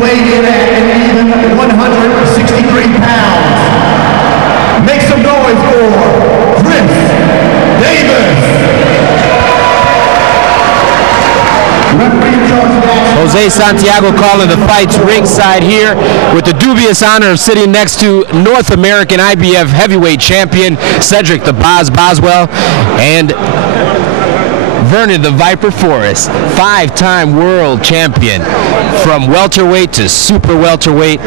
weighed in at an even 163 pounds. Make some noise for Chris Davis. Jose Santiago calling the fights ringside here with the dubious honor of sitting next to North American IBF heavyweight champion Cedric the Boz Boswell and Vernon the Viper Forrest, 5-time world champion from welterweight to super welterweight.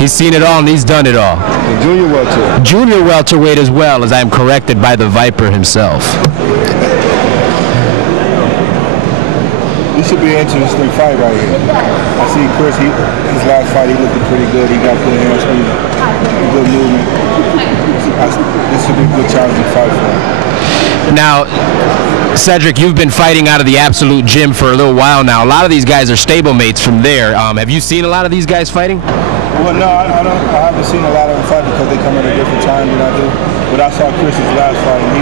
He's seen it all and he's done it all. And junior welterweight. Junior welterweight as well, as I am corrected by the Viper himself. This should be an interesting fight right here. I see Chris, his last fight, he looked pretty good. He got good hand speed, good movement. This should be a good challenging fight for him. Now, Cedric, you've been fighting out of the Absoloot gym for a little while now. A lot of these guys are stablemates from there. Have you seen a lot of these guys fighting? Well, no, I haven't seen a lot of them fight because they come at a different time than I do. But I saw Chris's last fight, and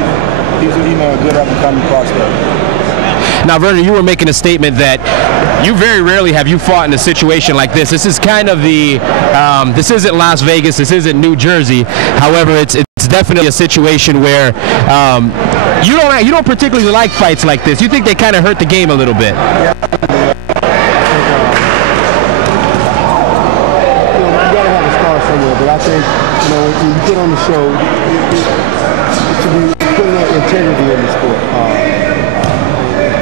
he's a good up-and-coming prospect. Now, Vernon, you were making a statement that you very rarely have you fought in a situation like this. This is kind of the, this isn't Las Vegas, this isn't New Jersey. However, it's definitely a situation where you don't particularly like fights like this. You think they kind of hurt the game a little bit. Yeah. You gotta have a star somewhere, but I think, when you get on the show, it should be putting that integrity in the sport.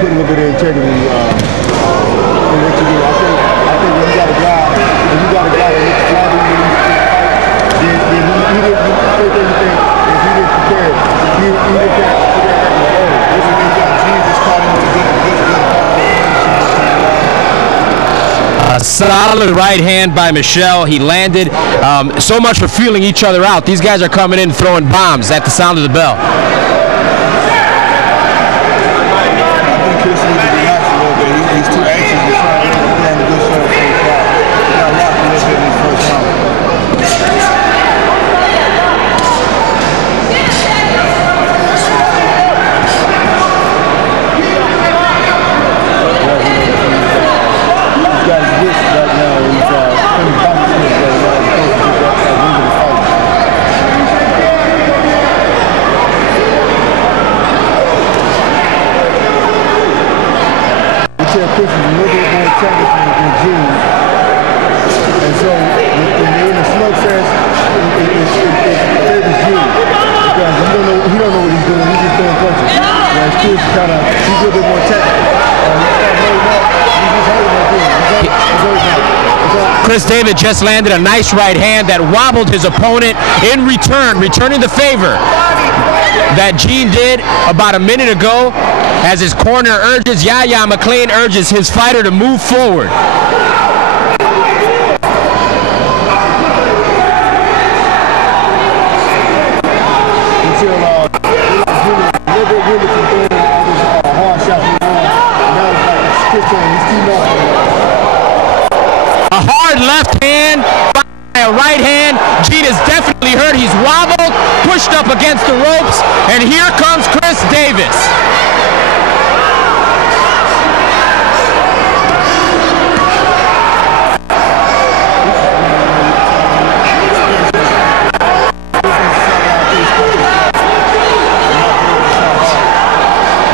Putting a little bit of integrity in what you do. I think when you got a guy, that looks flat in the fight, then he didn't think anything. If he didn't prepare, he didn't prepare at this is when you got Jesus caught him with a good. A solid right hand by Michel. He landed. So much for feeling each other out. These guys are coming in throwing bombs at the sound of the bell. Chris Davis just landed a nice right hand that wobbled his opponent in return, returning the favor that Gene did about a minute ago as his corner urges, Yahya McLean urges his fighter to move forward. A hard left hand by a right hand. Gene is definitely hurt. He's wobbled, pushed up against the ropes, and here comes Chris Davis.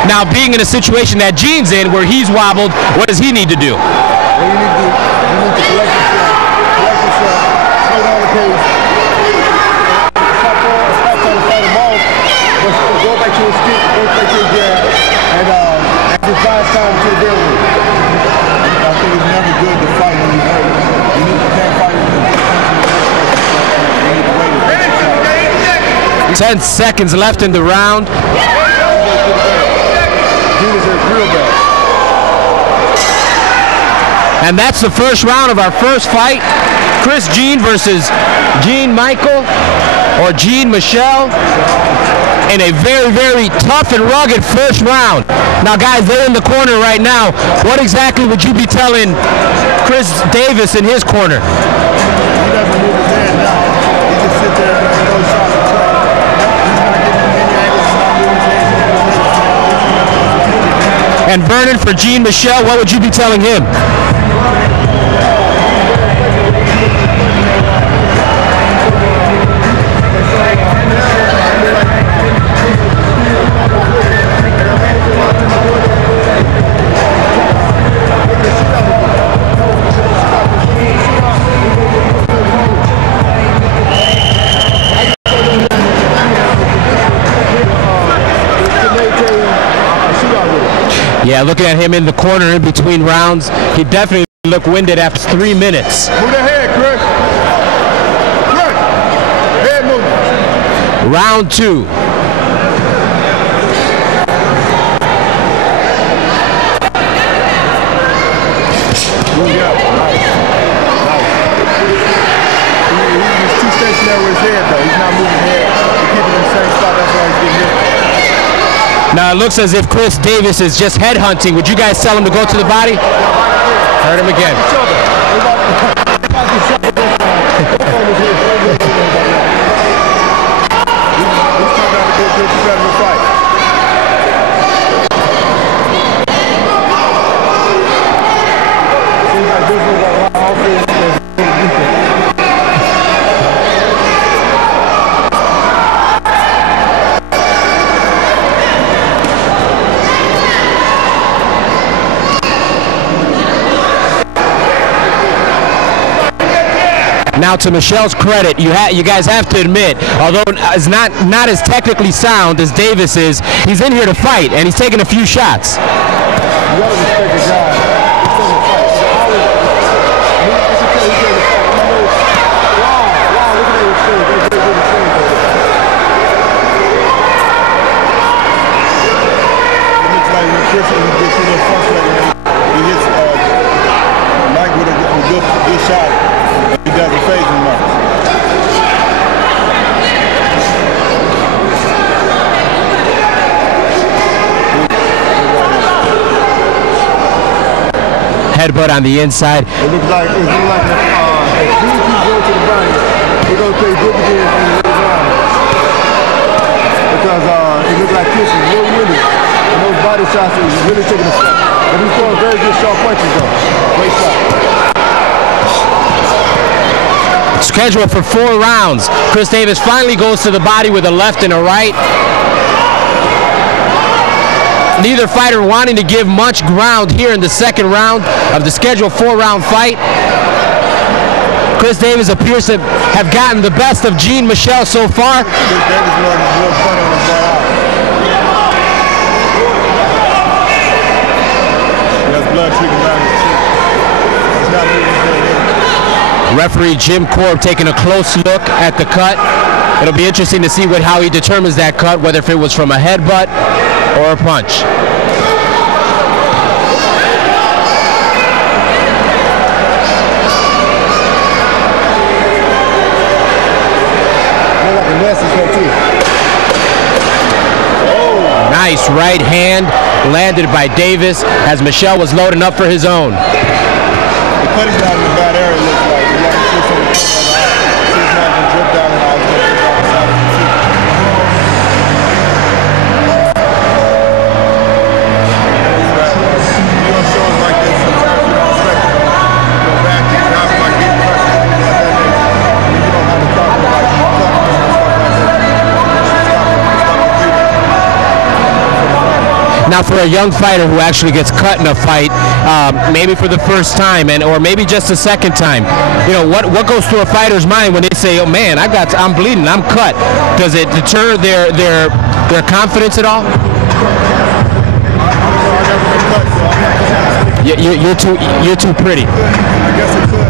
Now, being in a situation that Gene's in, where he's wobbled, what does he need to do? Well, you need to collect yourself, slow down the pace, stop trying to fight them off, but go back to his feet, go back to his jab, and just buy his time to the building. I think it's never good to fight when you're hurt. You can't fight with the 10 seconds left in the round. And that's the first round of our first fight. Chris Gene versus Gene Michael or Gene Michel in a very, very tough and rugged first round. Now, guys, they're in the corner right now. What exactly would you be telling Chris Davis in his corner? He doesn't move his head now. He just sits there and no shots to try. He's not getting any angles. He's not moving his head. And Vernon, for Gene Michel, what would you be telling him? Yeah, looking at him in the corner in between rounds, he definitely looked winded after 3 minutes. Move that head, Chris. Chris. Head movement. Round 2. Move up. Nice. He's too stationary with his head, though. He's not moving his head. He's keeping in the same spot. That's why he's getting hit. Now it looks as if Chris Davis is just headhunting. Would you guys tell him to go to the body? Heard him again. Now, to Michel's credit, you guys have to admit, although it's not as technically sound as Davis is, he's in here to fight, and he's taking a few shots. You gotta respect the guy. He's in the fight. It looks like when Chris gets a little frustrated, he hits Mike with a good shot. He doesn't phase him much. Headbutt on the inside. It looks like if he keeps going to the body, we're going to play good again in the round. Because it looks like Chris is really winning. And those body shots is really taking a step. But he's throwing very good sharp punches though. Great shot. Scheduled for 4 rounds. Chris Davis finally goes to the body with a left and a right. Neither fighter wanting to give much ground here in the second round of the scheduled 4-round fight. Chris Davis appears to have gotten the best of Michel so far. Chris Davis was a little fun on his way out. He has blood trickling down his cheek. He's not moving his head in. Referee Jim Korb taking a close look at the cut. It'll be interesting to see how he determines that cut, whether if it was from a headbutt or a punch. Nice right hand landed by Davis as Michel was loading up for his own. The cut is not in a bad area, it looks like. You got to see some of the cut on the drip down and out. You don't show us like this, sometimes you don't expect it. You go back and not like getting cut. You don't have to talk about it. Now, for a young fighter who actually gets cut in a fight, maybe for the first time, or maybe just the second time, you know, what goes through a fighter's mind when they say, "Oh man, I'm bleeding, I'm cut"? Does it deter their confidence at all? You're too pretty. I guess it could.